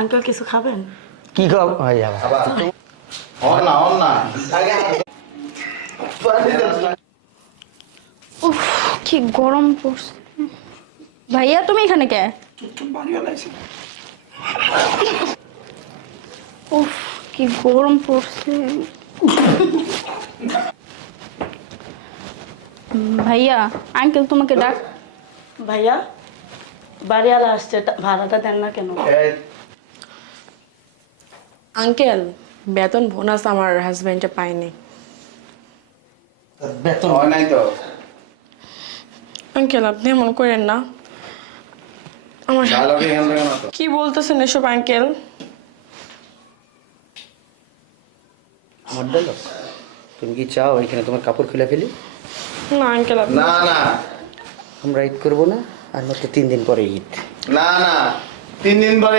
Uncle কিছু খাবেন? কি খাও হয়ে যাবে উফ কি গরম পড়ছে। ভাইয়া তুমি এখানে কে? উফ কি গরম পড়ছে। ভাইয়া আঙ্কেল তোমাকে ডাক। ভাইয়া বাড়িওয়ালা আসছে, ভাড়াটা দেন না কেন? আঙ্কেল বেতন বোনাস আমার হাজবেন্ডে পায়নি। বেতন হয় নাই তো আঙ্কেল আপনি এমন করেন না। আমার কি বলতেছেন এসব আঙ্কেল? আমার ডালো তুমি কি চাও এখানে তোমার কাপড় খুলে ফেলি? না আঙ্কেল আপনি না না আমরা ঈদ করবো না, আর মাত্র 3 দিন পরে ঈদ। না না 3 দিন পরে